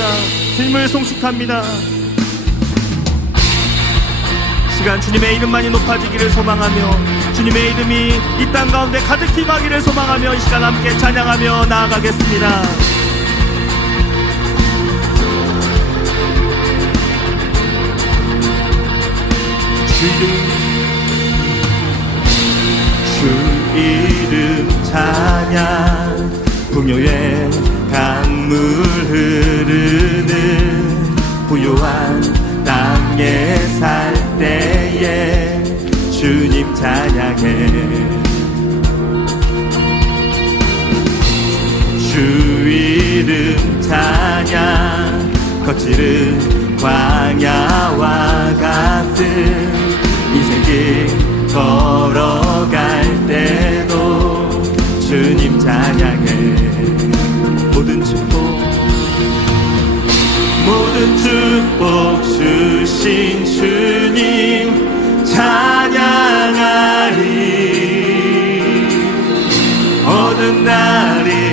합니다. 힘을 송축합니다. 시간 주님의 이름만이 높아지기를 소망하며 주님의 이름이 이 땅 가운데 가득히 가기를 소망하며 이 시간 함께 찬양하며 나아가겠습니다. 주님 주 이름 찬양 풍요의 강물 흐 부유한 땅에 살 때에 주님 찬양해. 주 이름 찬양 거칠은 광야와 같은 이생길 걸어갈 때도 주님 찬양해. 복 주신 주님 찬양하리. 어느 날이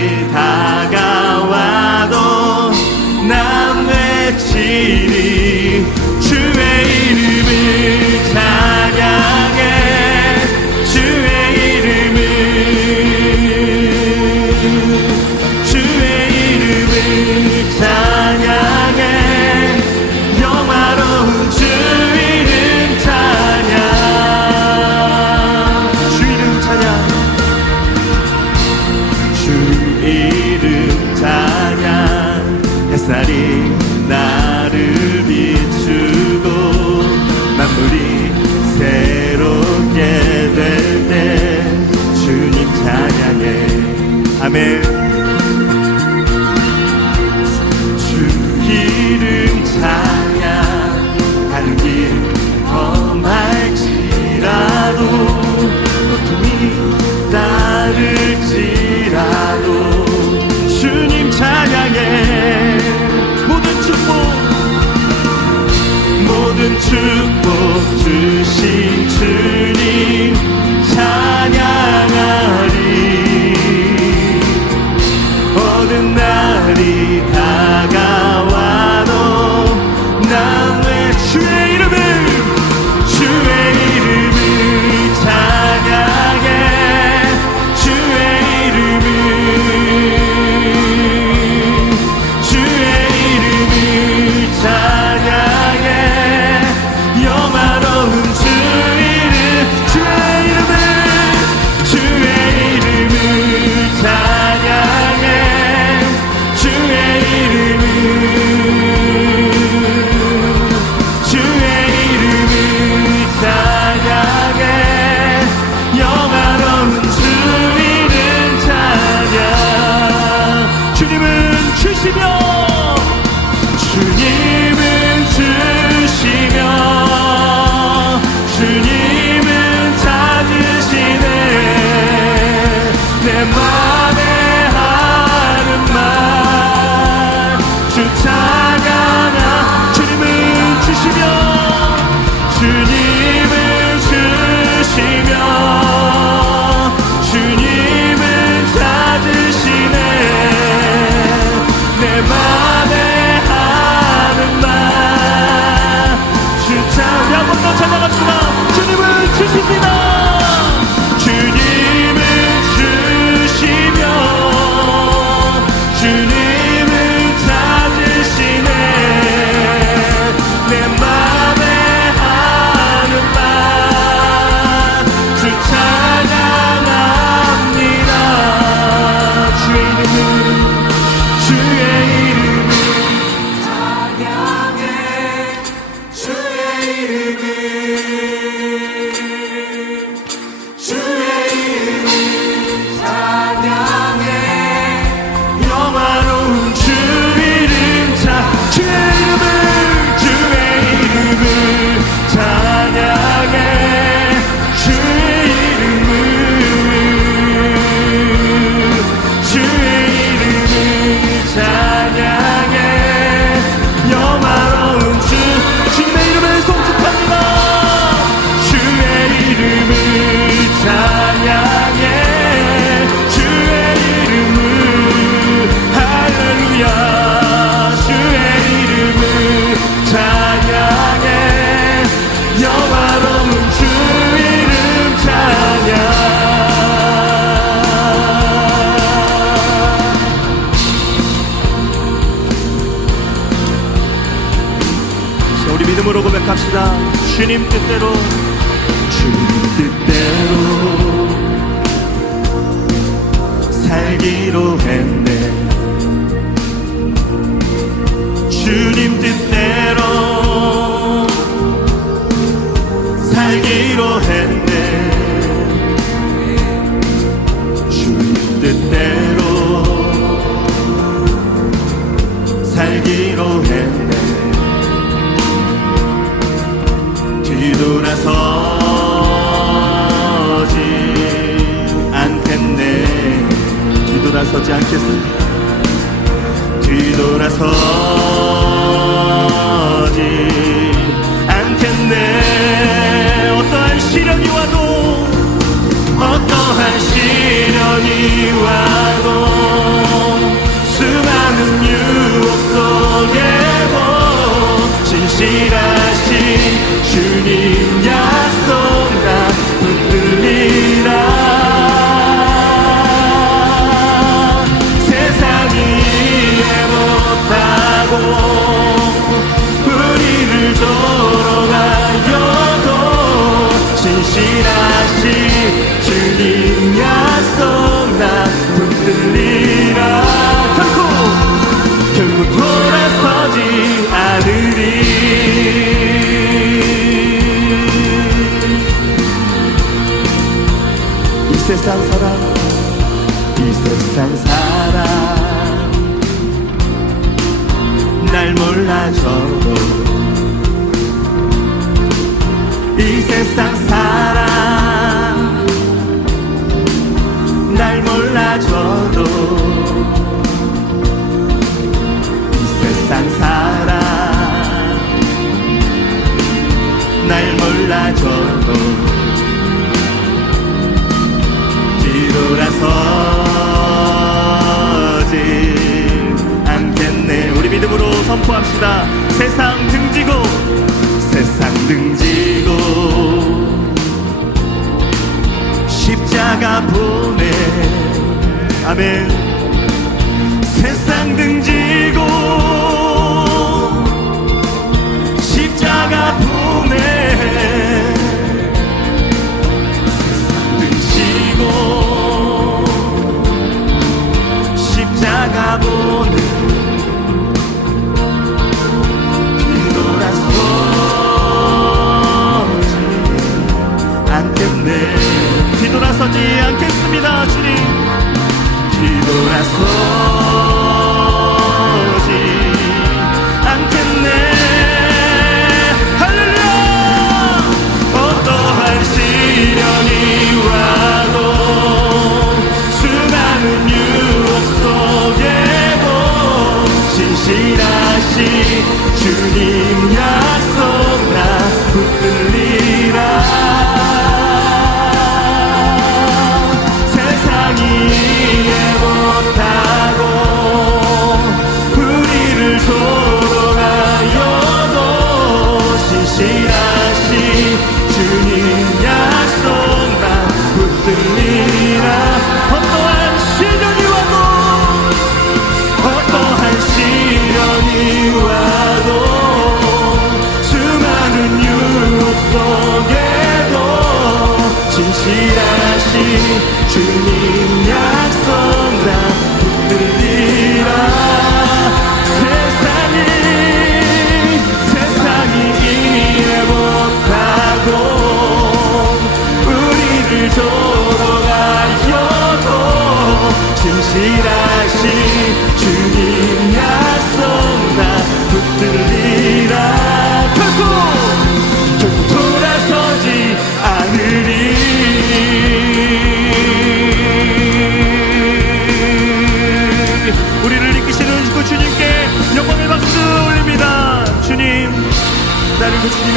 새롭게 될 때 주님 찬양해. 아멘. 주 이름 찬양 다른 길 험할지라도 고통이 따를지라도 주님 찬양해. 모든 축복 모든 축복. 주신 주님 찬양하리. 믿음으로 고백합시다. 주님 뜻대로, 주님 뜻대로 살기로 했네. 주님 뜻대로 살기로 했네. Kalacağı just.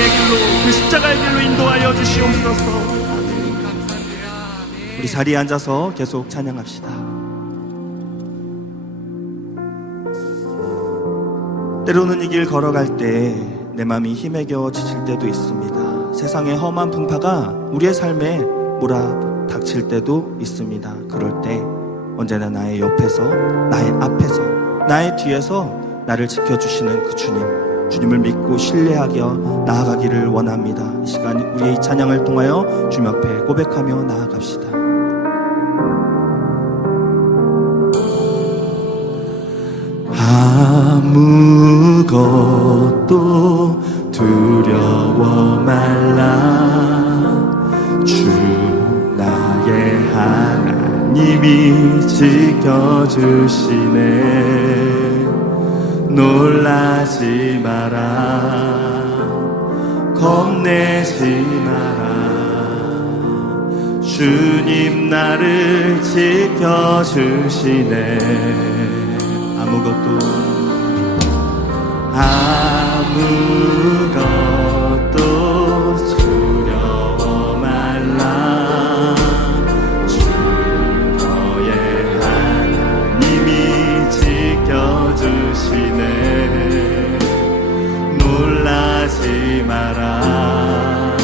주님의 길로 그 십자가의 길로 인도하여 주시옵소서 우리 자리에 앉아서 계속 찬양합시다 때로는 이 길 걸어갈 때 내 마음이 힘에 겨워 지칠 때도 있습니다. 세상의 험한 풍파가 우리의 삶에 몰아 닥칠 때도 있습니다. 그럴 때 언제나 나의 옆에서, 나의 앞에서, 나의 뒤에서 나를 지켜주시는 그 주님, 주님을 믿고 신뢰하며 나아가기를 원합니다. 이 시간 우리의 이 찬양을 통하여 주님 앞에 고백하며 나아갑시다. 아무것도 두려워 말라 주 나의 하나님이 지켜주시네 놀라지 마라. 겁내지 마라. 주님 나를 지켜주시네. 아무것도 아무것도 지켜주시네 놀라지 마라.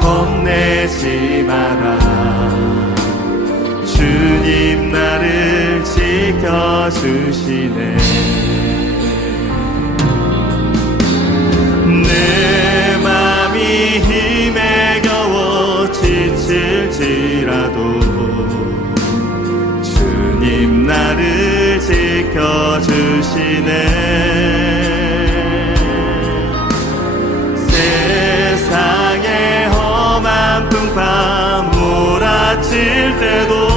겁내지 마라. 주님 나를 지켜주시네 지켜주시네. 세상의 험한 풍파 몰아칠 때도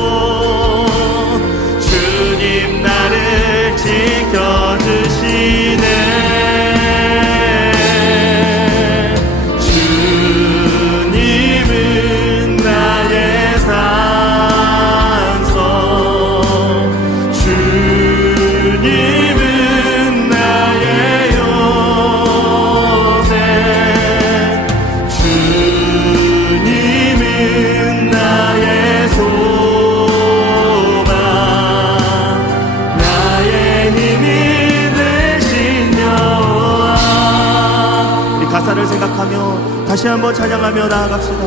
하나님을 생각하며 다시 한번 찬양하며 나아갑시다.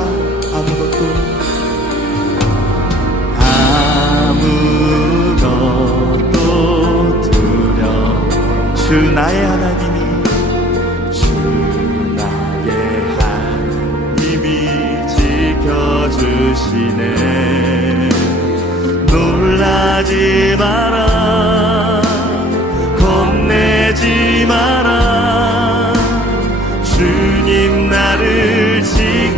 아무것도. 아무것도 두려 주 나의 하나님이 주 나의 하나님이 지켜주시네. 놀라지 마라. 겁내지 마라.